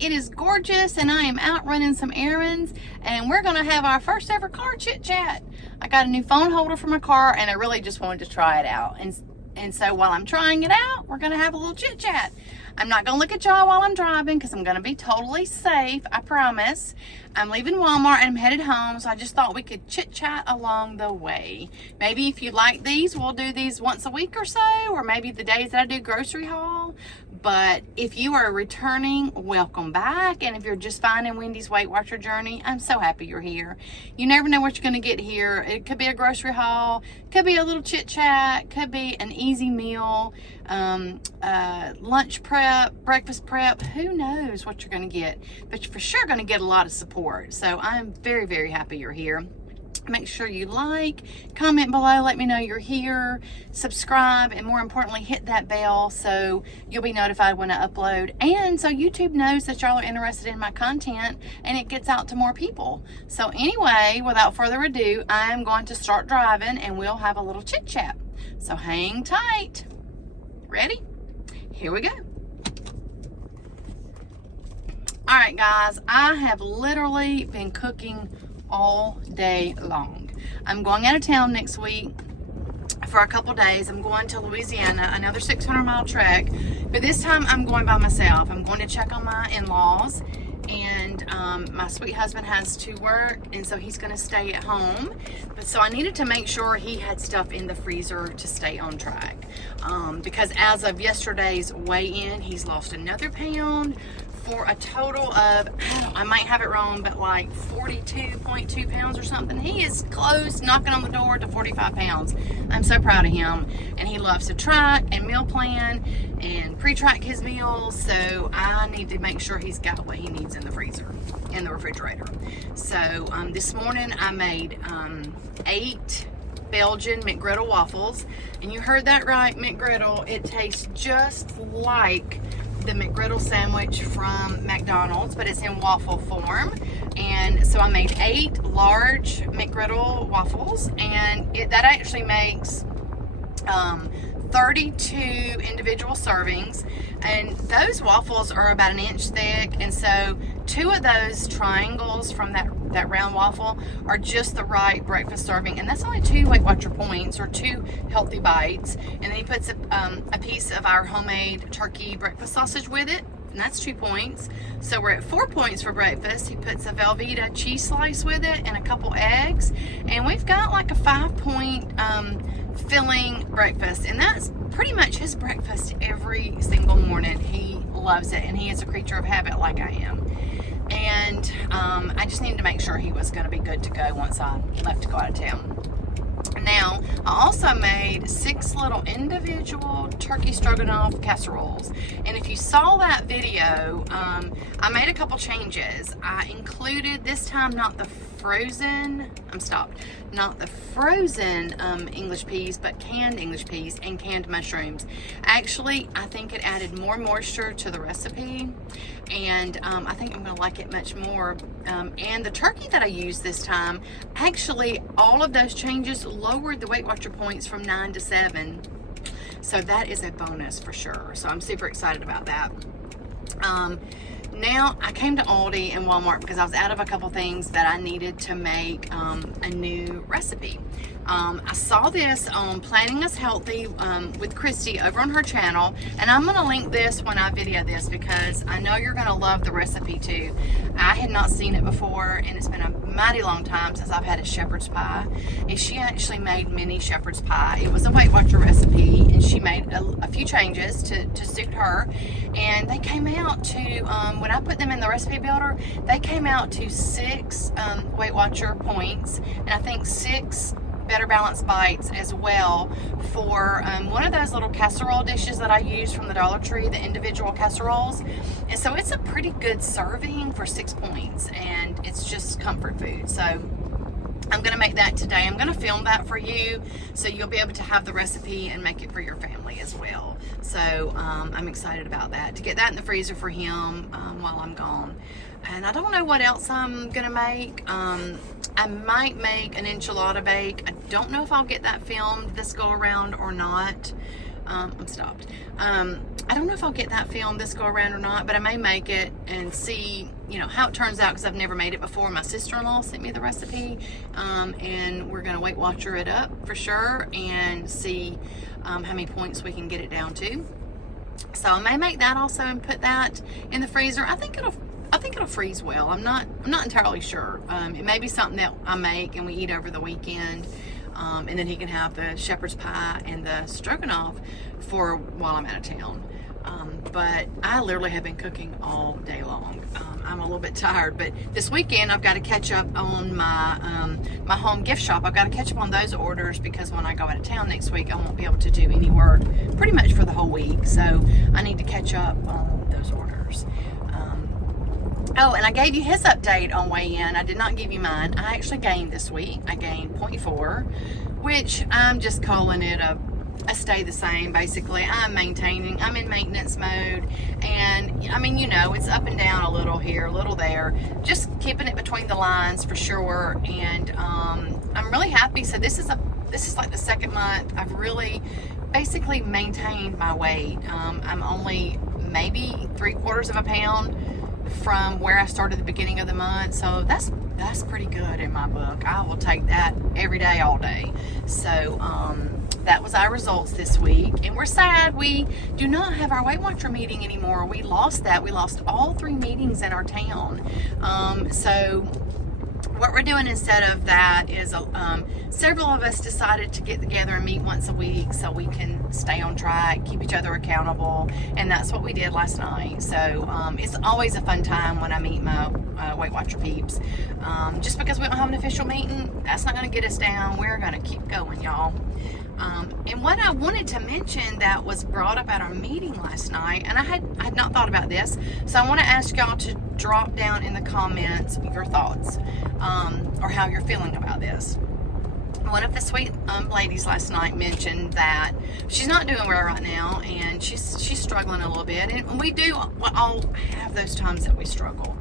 It is gorgeous and I am out running some errands and we're gonna have our first ever car chit chat. I got a new phone holder for my car and I really just wanted to try it out. And so while I'm trying it out, we're gonna have a little chit chat. I'm not gonna look at y'all while I'm driving because I'm gonna be totally safe, I promise. I'm leaving Walmart and I'm headed home, so I just thought we could chit chat along the way. Maybe if you like these, we'll do these once a week or so, or maybe the days that I do grocery haul. But if you are returning, welcome back. And if you're just finding Wendy's Weight Watcher journey, I'm so happy you're here. You never know what you're gonna get here. It could be a grocery haul, could be a little chit chat, could be an easy meal, lunch prep, breakfast prep, who knows what you're gonna get. But you're for sure gonna get a lot of support. So I'm very, very happy you're here. Make sure you like, comment below, let me know you're here, subscribe, and more importantly, hit that bell so you'll be notified when I upload. And so YouTube knows that y'all are interested in my content and it gets out to more people. So anyway, without further ado, I'm going to start driving and we'll have a little chit chat. So hang tight. Ready? Here we go. All right, guys, I have literally been cooking all day long. I'm going out of town next week for a couple days. I'm going to Louisiana, another 600-mile trek, but this time I'm going by myself. I'm going to check on my in-laws, and my sweet husband has to work, and so he's going to stay at home. But so I needed to make sure he had stuff in the freezer to stay on track, because as of yesterday's weigh-in, he's lost another pound for a total of, I might have it wrong, but like 42.2 pounds or something. He is close, knocking on the door to 45 pounds. I'm so proud of him. And he loves to track and meal plan and pre-track his meals. So I need to make sure he's got what he needs in the freezer, in the refrigerator. So this morning I made 8 Belgian McGriddle waffles. And you heard that right, McGriddle. It tastes just like the McGriddle sandwich from McDonald's, but it's in waffle form. And so I made 8 large McGriddle waffles, and that actually makes 32 individual servings, and those waffles are about 1 inch thick, and so 2 of those triangles from that round waffle are just the right breakfast serving, and that's only 2 Weight Watcher points, or 2 healthy bites. And then he puts a piece of our homemade turkey breakfast sausage with it, and that's 2 points. So we're at 4 points for breakfast. He puts a Velveeta cheese slice with it and a couple eggs, and we've got like a 5-point filling breakfast, and that's pretty much his breakfast every single morning. He loves it, and he is a creature of habit like I am. And I just needed to make sure he was going to be good to go once I left to go out of town. Now, I also made 6 little individual turkey stroganoff casseroles. And if you saw that video, I made a couple changes. I included, this time, not the frozen English peas, but canned English peas and canned mushrooms. Actually, I think it added more moisture to the recipe, and I think I'm going to like it much more. And the turkey that I used this time, actually, all of those changes lowered the Weight Watcher points from 9 to 7. So that is a bonus for sure. So I'm super excited about that. Now I came to Aldi and Walmart because I was out of a couple things that I needed to make a new recipe. I saw this on Planning Us Healthy with Christy over on her channel, and I'm going to link this when I video this because I know you're going to love the recipe too. I had not seen it before, and it's been a mighty long time since I've had a shepherd's pie, and she actually made mini shepherd's pie. It was a Weight Watcher recipe, and she made a few changes to suit her, and they came out to, when I put them in the recipe builder, they came out to 6 Weight Watcher points, and I think 6 Better Balanced bites as well for one of those little casserole dishes that I use from the Dollar Tree, the individual casseroles. And so it's a pretty good serving for 6 points, and it's just comfort food. So I'm going to make that today. I'm going to film that for you so you'll be able to have the recipe and make it for your family as well. So I'm excited about that, to get that in the freezer for him while I'm gone. And I don't know what else I'm going to make. I might make an enchilada bake. I don't know if I'll get that filmed this go around or not. I'm stopped. I don't know if I'll get that filmed this go around or not, but I may make it and see, you know, how it turns out, because I've never made it before. My sister-in-law sent me the recipe, and we're going to Weight Watcher it up for sure and see how many points we can get it down to. So I may make that also and put that in the freezer. I think it'll freeze well. I'm not entirely sure. It may be something that I make and we eat over the weekend. And then he can have the shepherd's pie and the stroganoff for while I'm out of town. But I literally have been cooking all day long. I'm a little bit tired, but this weekend I've got to catch up on my my home gift shop. I've got to catch up on those orders, because when I go out of town next week, I won't be able to do any work pretty much for the whole week. So I need to catch up on those orders. Oh, and I gave you his update on weigh-in. I did not give you mine. I actually gained this week. I gained 0.4, which I'm just calling it a stay the same, basically. I'm maintaining. I'm in maintenance mode. And, I mean, you know, it's up and down a little here, a little there. Just keeping it between the lines for sure. And I'm really happy. So this is like the second month I've really basically maintained my weight. I'm only maybe 3/4 of a pound from where I started the beginning of the month. So that's pretty good in my book. I will take that every day, all day. So that was our results this week, and we're sad we do not have our Weight Watcher meeting anymore. We lost that. We lost all 3 meetings in our town. So what we're doing instead of that is several of us decided to get together and meet once a week so we can stay on track, keep each other accountable, and that's what we did last night. So it's always a fun time when I meet my Weight Watcher peeps. Just because we don't have an official meeting, that's not going to get us down. We're going to keep going, y'all. And what I wanted to mention that was brought up at our meeting last night, and I had not thought about this, so I want to ask y'all to drop down in the comments your thoughts, or how you're feeling about this. One of the sweet ladies last night mentioned that she's not doing well right now, and she's struggling a little bit, and we all have those times that we struggle.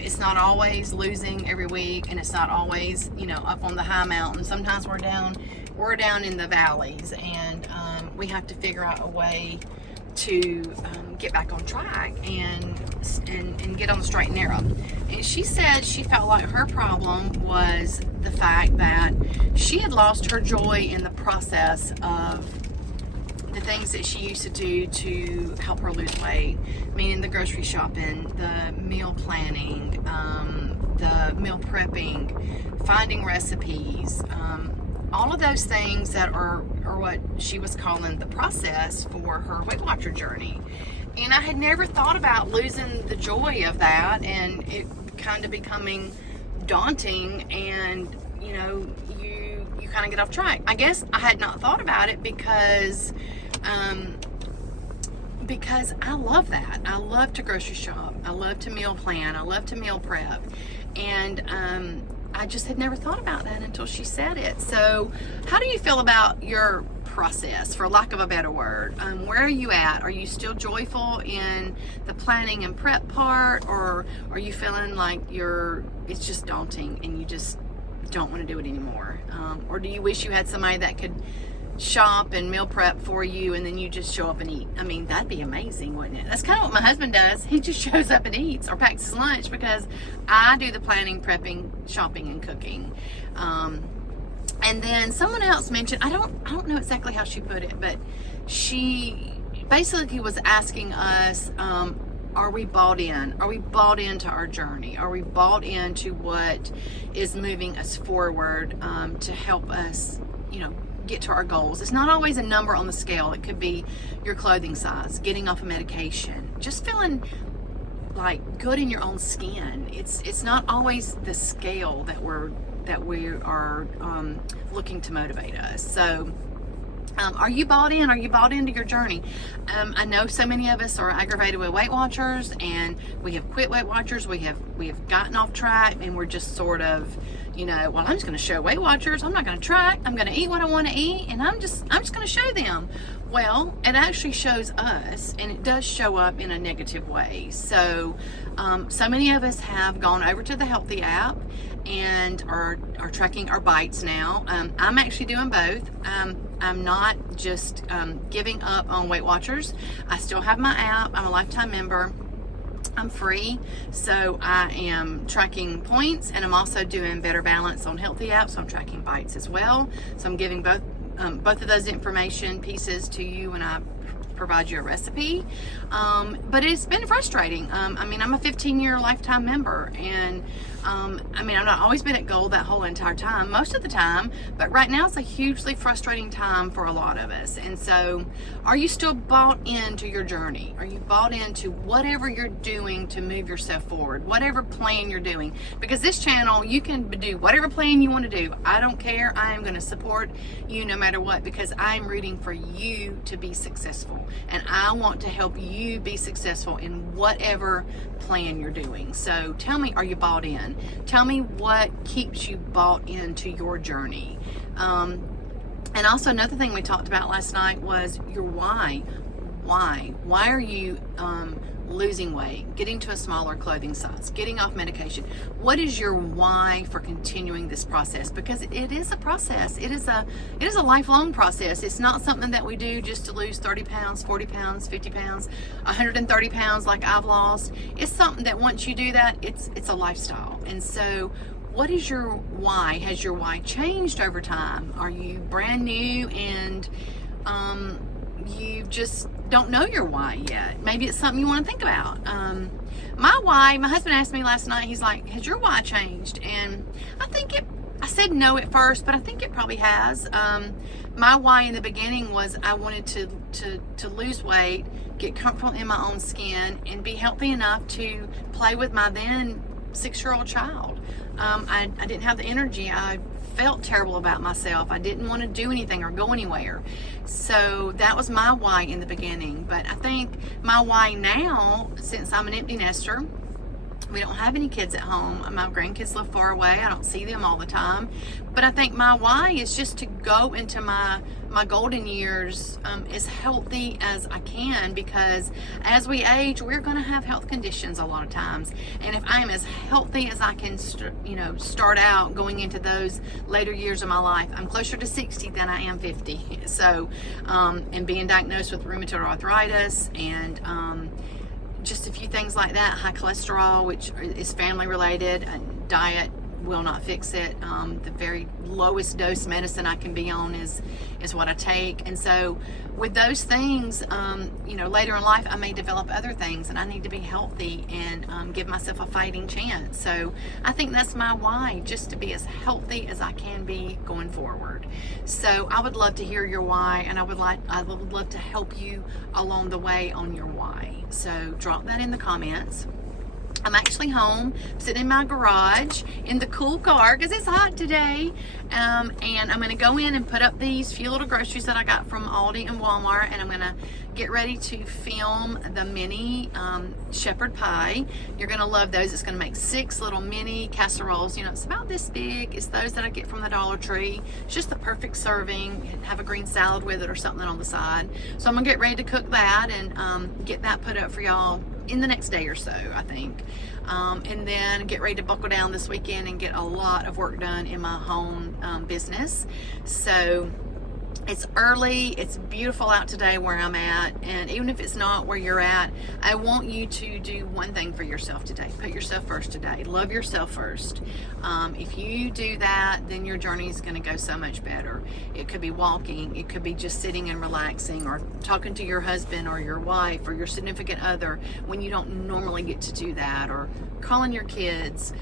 It's not always losing every week, and it's not always, you know, up on the high mountain. Sometimes we're down in the valleys, and we have to figure out a way to get back on track and get on the straight and narrow. And she said she felt like her problem was the fact that she had lost her joy in the process of the things that she used to do to help her lose weight, meaning the grocery shopping, the meal planning, the meal prepping, finding recipes, all of those things that are what she was calling the process for her Weight Watcher journey. And I had never thought about losing the joy of that, and it kind of becoming daunting, and you know, you kind of get off track. I guess I had not thought about it because I love that. I love to grocery shop. I love to meal plan. I love to meal prep. And I just had never thought about that until she said it. So how do you feel about your process, for lack of a better word? Where are you at? Are you still joyful in the planning and prep part, or are you feeling like it's just daunting and you just don't want to do it anymore? Or do you wish you had somebody that could shop and meal prep for you and then you just show up and eat? I mean, that'd be amazing, wouldn't it? That's kind of what my husband does. He just shows up and eats or packs his lunch, because I do the planning, prepping, shopping, and cooking. And then someone else mentioned, I don't know exactly how she put it, but she basically was asking us, are we bought in? Are we bought into our journey? Are we bought into what is moving us forward to help us, you know, get to our goals? It's not always a number on the scale. It could be your clothing size, getting off of medication, just feeling like good in your own skin. It's not always the scale that we are looking to motivate us. So Are you bought in? Are you bought into your journey? I know so many of us are aggravated with Weight Watchers, and we have quit Weight Watchers. We have gotten off track, and we're just sort of, well, I'm just going to show Weight Watchers. I'm not going to track. I'm going to eat what I want to eat, and I'm just going to show them. Well, it actually shows us, and it does show up in a negative way. So, so many of us have gone over to the Healthy app and are tracking our bites now. I'm actually doing both. I'm not just giving up on Weight Watchers. I still have my app. I'm a lifetime member. I'm free, so I am tracking points, and I'm also doing Better Balance on Healthy app, so I'm tracking bites as well. So I'm giving both of those information pieces to you when I provide you a recipe. But it's been frustrating. I'm a 15-year lifetime member, and I've not always been at goal that whole entire time, most of the time, but right now it's a hugely frustrating time for a lot of us. And so, are you still bought into your journey? Are you bought into whatever you're doing to move yourself forward, whatever plan you're doing? Because this channel, you can do whatever plan you want to do. I don't care. I am going to support you no matter what, because I'm rooting for you to be successful, and I want to help you be successful in whatever plan you're doing. So tell me, are you bought in? Tell me what keeps you bought into your journey. And also, another thing we talked about last night was your why. Why are you losing weight, getting to a smaller clothing size, getting off medication? What is your why for continuing this process? Because it is a process. It is a lifelong process. It's not something that we do just to lose 30 pounds, 40 pounds, 50 pounds, 130 pounds like I've lost. It's something that once you do that, it's a lifestyle. And so, what is your why? Has your why changed over time? Are you brand new and you just don't know your why yet? Maybe it's something you want to think about. My why, my husband asked me last night, he's like, has your why changed? And I said no at first, but I think it probably has. My why in the beginning was I wanted to lose weight, get comfortable in my own skin, and be healthy enough to play with my then 6-year-old child. I didn't have the energy. I felt terrible about myself. I didn't want to do anything or go anywhere. So that was my why in the beginning. But I think my why now, since I'm an empty nester, we don't have any kids at home. My grandkids live far away. I don't see them all the time. But I think my why is just to go into my golden years as healthy as I can, because as we age, we're going to have health conditions a lot of times. And if I am as healthy as I can, start out going into those later years of my life, I'm closer to 60 than I am 50. So, and being diagnosed with rheumatoid arthritis and just a few things like that, high cholesterol, which is family related, and diet will not fix it. The very lowest dose medicine I can be on is what I take. And so with those things, later in life I may develop other things, and I need to be healthy and give myself a fighting chance. So I think that's my why, just to be as healthy as I can be going forward. So I would love to hear your why, and I would love to help you along the way on your why. So drop that in the comments. I'm actually home, sitting in my garage in the cool car because it's hot today. And I'm going to go in and put up these few little groceries that I got from Aldi and Walmart, and I'm going to get ready to film the mini shepherd pie. You're going to love those. It's going to make 6 little mini casseroles. It's about this big. It's those that I get from the Dollar Tree. It's just the perfect serving. Have a green salad with it or something on the side. So I'm going to get ready to cook that and get that put up for y'all in the next day or so, I think. And then get ready to buckle down this weekend and get a lot of work done in my home business. So it's early, it's beautiful out today where I'm at, and even if it's not where you're at, I want you to do one thing for yourself today. Put yourself first today. Love yourself first. If you do that, then your journey is going to go so much better. It could be walking, it could be just sitting and relaxing, or talking to your husband or your wife or your significant other when you don't normally get to do that, or calling your kids,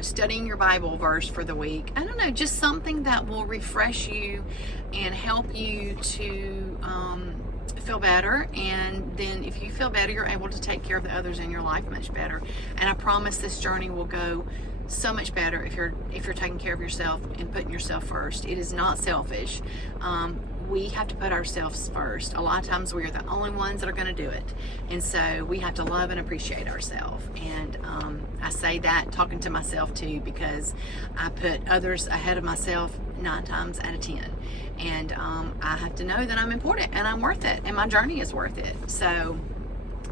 studying your Bible verse for the week. I don't know, just something that will refresh you and help you to feel better. And then if you feel better, you're able to take care of the others in your life much better. And I promise this journey will go so much better if you're taking care of yourself and putting yourself first. It is not selfish. We have to put ourselves first. A lot of times we are the only ones that are going to do it, and so we have to love and appreciate ourselves. And I say that talking to myself too, because I put others ahead of myself 9 times out of 10, and I have to know that I'm important and I'm worth it and my journey is worth it. So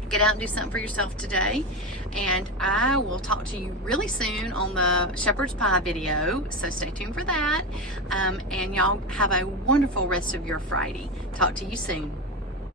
get out and do something for yourself today, and I will talk to you really soon on the shepherd's pie video, so stay tuned for that. And y'all have a wonderful rest of your Friday. Talk to you soon.